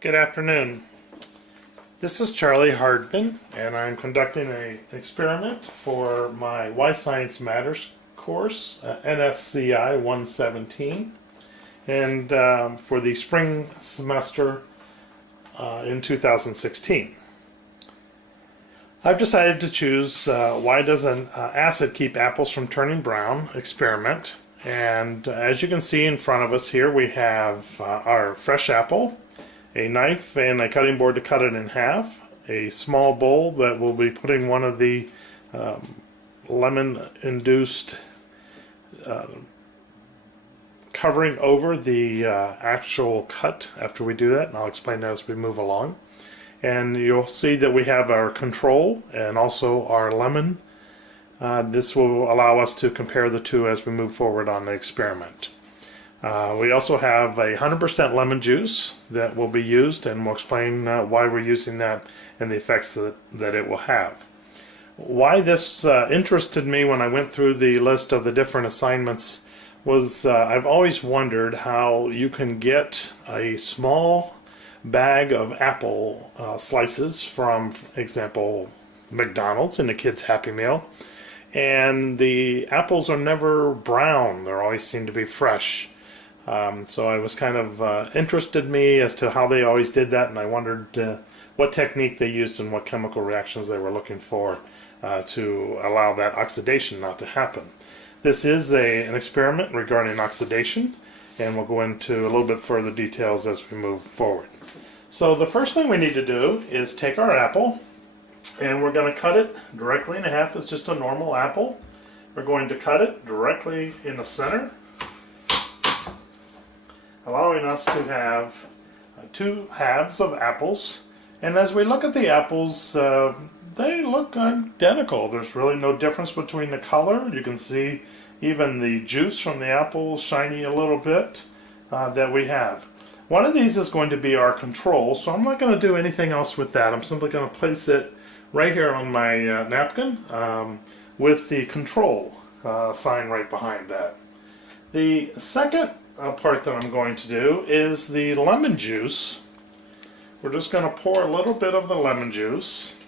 Good afternoon. This is Charlie Hardman, and I'm conducting an experiment for my Why Science Matters course, NSCI 117, and for the spring semester in 2016. I've decided to choose Why Does an Acid Keep Apples from Turning Brown experiment. And as you can see in front of us here, we have our fresh apple, a knife and a cutting board to cut it in half, a small bowl that we'll be putting one of the lemon-induced covering over the actual cut after we do that, and I'll explain that as we move along. And you'll see that we have our control and also our lemon. This will allow us to compare the two as we move forward on the experiment. We also have a 100% lemon juice that will be used, and we'll explain why we're using that and the effects that it will have. Why this interested me when I went through the list of the different assignments was I've always wondered how you can get a small bag of apple slices from, for example, McDonald's in the kids' Happy Meal, and the apples are never brown. They always seem to be fresh. So I was kind of interested me as to how they always did that, and I wondered what technique they used and what chemical reactions they were looking for to allow that oxidation not to happen. This is an experiment regarding oxidation, and we'll go into a little bit further details as we move forward. So the first thing we need to do is take our apple, and we're going to cut it directly in half. It's just a normal apple. We're going to cut it directly in the center, allowing us to have two halves of apples. And as we look at the apples, they look identical. There's really no difference between the color. You can see even the juice from the apple shiny a little bit that we have. One of these is going to be our control, so I'm not going to do anything else with that. I'm simply going to place it right here on my napkin with the control sign right behind that. The second part that I'm going to do is the lemon juice. We're just going to pour a little bit of the lemon juice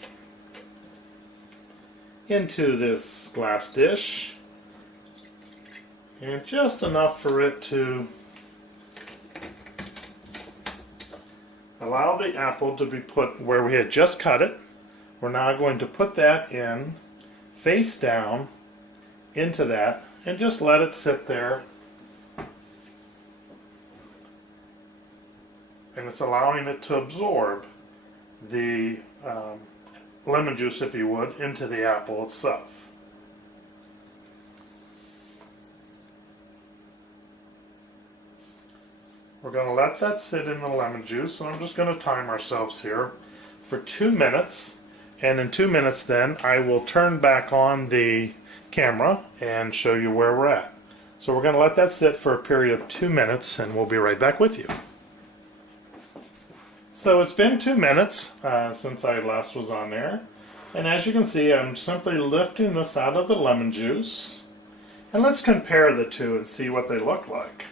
into this glass dish, and just enough for it to allow the apple to be put where we had just cut it. We're now going to put that in face down into that and just let it sit there. And it's allowing it to absorb the lemon juice, if you would, into the apple itself. We're going to let that sit in the lemon juice, and I'm just going to time ourselves here for 2 minutes. And in 2 minutes then, I will turn back on the camera and show you where we're at. So we're going to let that sit for a period of 2 minutes, and we'll be right back with you. So it's been 2 minutes since I last was on there, and as you can see, I'm simply lifting this out of the lemon juice, and let's compare the two and see what they look like.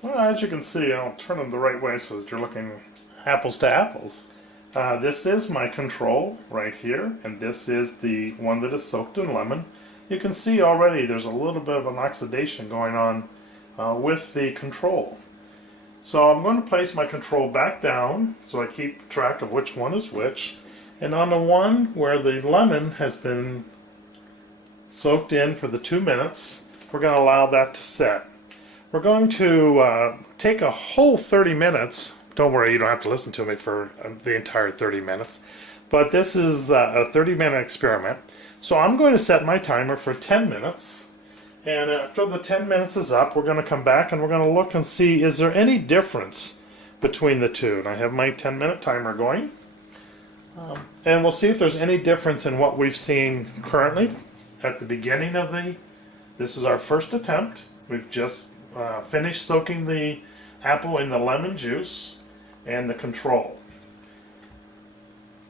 Well, as you can see, I'll turn them the right way so that you're looking apples to apples. This is my control right here, and this is the one that is soaked in lemon. You can see already there's a little bit of an oxidation going on with the control. So I'm going to place my control back down so I keep track of which one is which. And on the one where the lemon has been soaked in for the 2 minutes, we're going to allow that to set. We're going to take a whole 30 minutes. Don't worry, you don't have to listen to me for the entire 30 minutes. But this is a 30-minute experiment. So I'm going to set my timer for 10 minutes. And after the 10 minutes is up, we're going to come back and we're going to look and see, is there any difference between the two? And I have my 10-minute timer going. And we'll see if there's any difference in what we've seen currently at the beginning of this is our first attempt. We've just finished soaking the apple in the lemon juice and the control.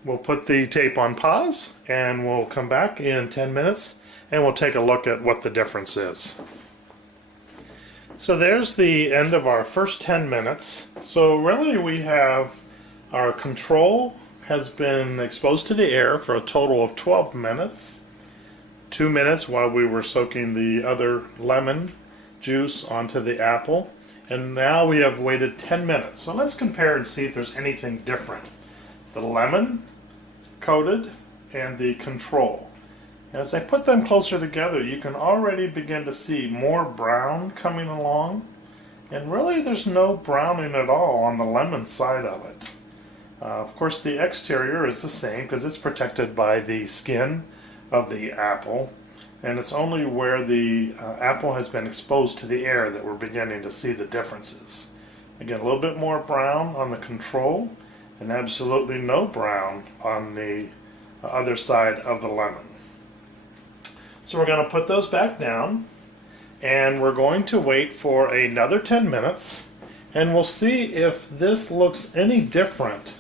We'll put the tape on pause and we'll come back in 10 minutes and we'll take a look at what the difference is. So there's the end of our first 10 minutes. So really we have our control has been exposed to the air for a total of 12 minutes. 2 minutes while we were soaking the other lemon juice onto the apple. And now we have waited 10 minutes. So let's compare and see if there's anything different. The lemon coated and the control. As I put them closer together, you can already begin to see more brown coming along. And really there's no browning at all on the lemon side of it. Of course the exterior is the same because it's protected by the skin of the apple. And it's only where the apple has been exposed to the air that we're beginning to see the differences. Again, a little bit more brown on the control and absolutely no brown on the other side of the lemon. So we're going to put those back down and we're going to wait for another 10 minutes and we'll see if this looks any different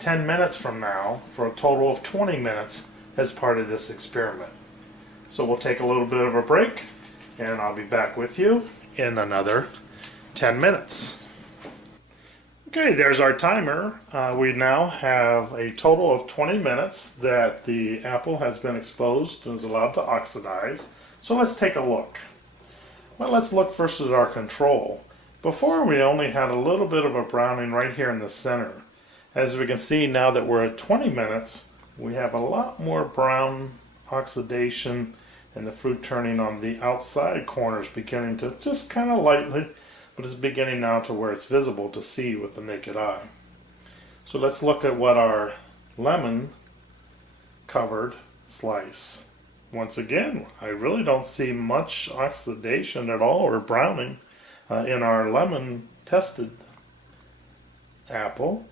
10 minutes from now for a total of 20 minutes as part of this experiment. So we'll take a little bit of a break and I'll be back with you in another 10 minutes. Okay, there's our timer. We now have a total of 20 minutes that the apple has been exposed and is allowed to oxidize. So let's take a look. Well, let's look first at our control. Before we only had a little bit of a browning right here in the center. As we can see now that we're at 20 minutes, we have a lot more brown oxidation and the fruit turning on the outside corners beginning to just kind of lightly, but it's beginning now to where it's visible to see with the naked eye. So let's look at what our lemon covered slice. Once again, I really don't see much oxidation at all or browning in our lemon tested apple.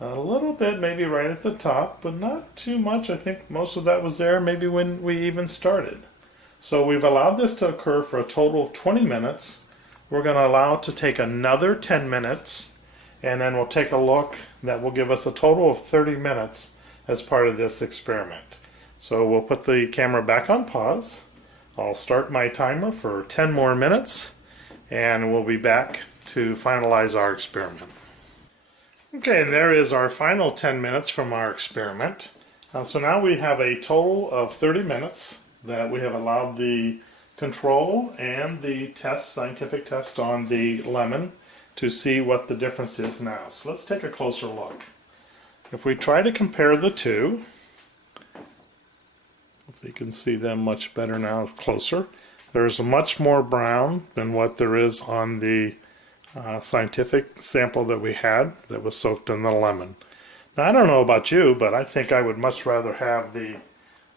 A little bit maybe right at the top, but not too much. I think most of that was there maybe when we even started. So we've allowed this to occur for a total of 20 minutes. We're going to allow it to take another 10 minutes and then we'll take a look. That will give us a total of 30 minutes as part of this experiment. So we'll put the camera back on pause. I'll start my timer for 10 more minutes and we'll be back to finalize our experiment. Okay, and there is our final 10 minutes from our experiment. So now we have a total of 30 minutes that we have allowed the control and the scientific test on the lemon to see what the difference is now. So let's take a closer look. If we try to compare the two, if you can see them much better now closer, there's much more brown than what there is on the scientific sample that we had that was soaked in the lemon. Now I don't know about you, but I think I would much rather have the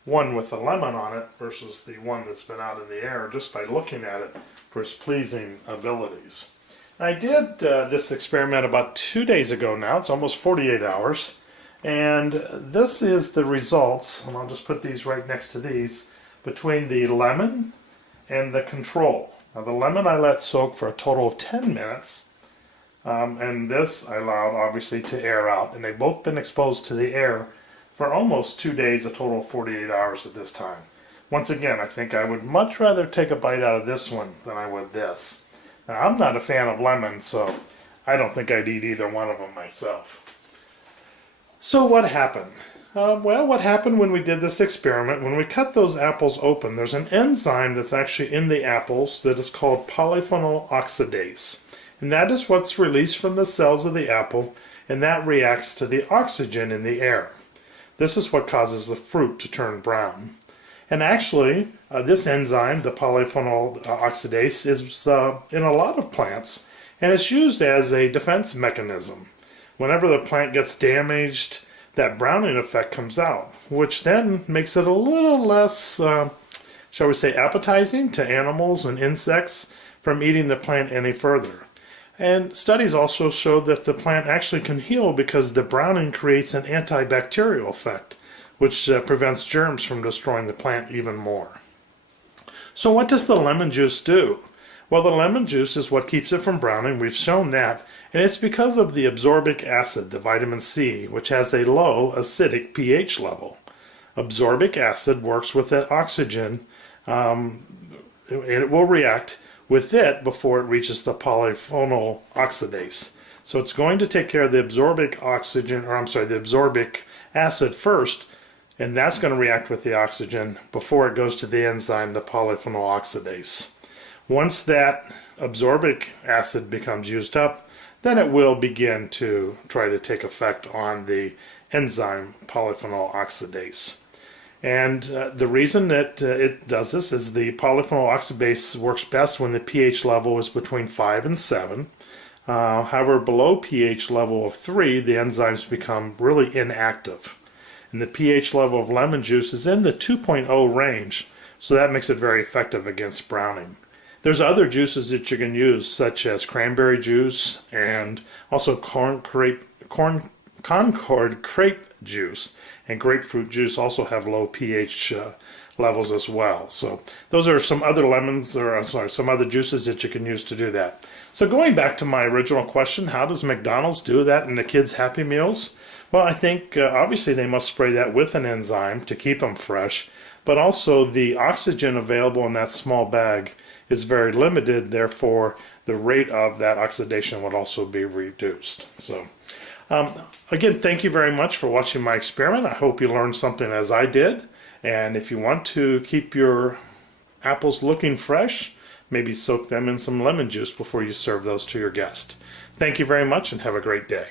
one with the lemon on it versus the one that's been out in the air just by looking at it for its pleasing abilities. I did this experiment about 2 days ago now. It's almost 48 hours. And this is the results, and I'll just put these right next to these, between the lemon and the control. Now the lemon I let soak for a total of 10 minutes, and this I allowed obviously to air out, and they've both been exposed to the air for almost 2 days, a total of 48 hours at this time. Once again, I think I would much rather take a bite out of this one than I would this. Now I'm not a fan of lemons, so I don't think I'd eat either one of them myself. So what happened? Well, what happened when we did this experiment, when we cut those apples open, there's an enzyme that's actually in the apples that is called polyphenol oxidase. And that is what's released from the cells of the apple, and that reacts to the oxygen in the air. This is what causes the fruit to turn brown. And actually, this enzyme, the polyphenol oxidase, is in a lot of plants, and it's used as a defense mechanism. Whenever the plant gets damaged, that browning effect comes out, which then makes it a little less, shall we say, appetizing to animals and insects from eating the plant any further. And studies also show that the plant actually can heal because the browning creates an antibacterial effect, which prevents germs from destroying the plant even more. So what does the lemon juice do? Well, the lemon juice is what keeps it from browning. We've shown that. And it's because of the absorbic acid, the vitamin C, which has a low acidic pH level. Absorbic acid works with that oxygen, and it will react with it before it reaches the polyphenol oxidase. So it's going to take care of the absorbic oxygen, or I'm sorry, the absorbic acid first, and that's going to react with the oxygen before it goes to the enzyme, the polyphenol oxidase. Once that absorbic acid becomes used up, then it will begin to try to take effect on the enzyme polyphenol oxidase. And the reason that it does this is the polyphenol oxidase works best when the pH level is between 5 and 7. However, below pH level of 3, the enzymes become really inactive. And the pH level of lemon juice is in the 2.0 range, so that makes it very effective against browning. There's other juices that you can use, such as cranberry juice and also Concord grape juice, and grapefruit juice also have low pH levels as well. So those are some other some other juices that you can use to do that. So going back to my original question, how does McDonald's do that in the kids' Happy Meals? Well, I think obviously they must spray that with an enzyme to keep them fresh, but also the oxygen available in that small bag is very limited, therefore the rate of that oxidation would also be reduced. So again, thank you very much for watching my experiment. I hope you learned something as I did, and if you want to keep your apples looking fresh, maybe soak them in some lemon juice before you serve those to your guest. Thank you very much and have a great day.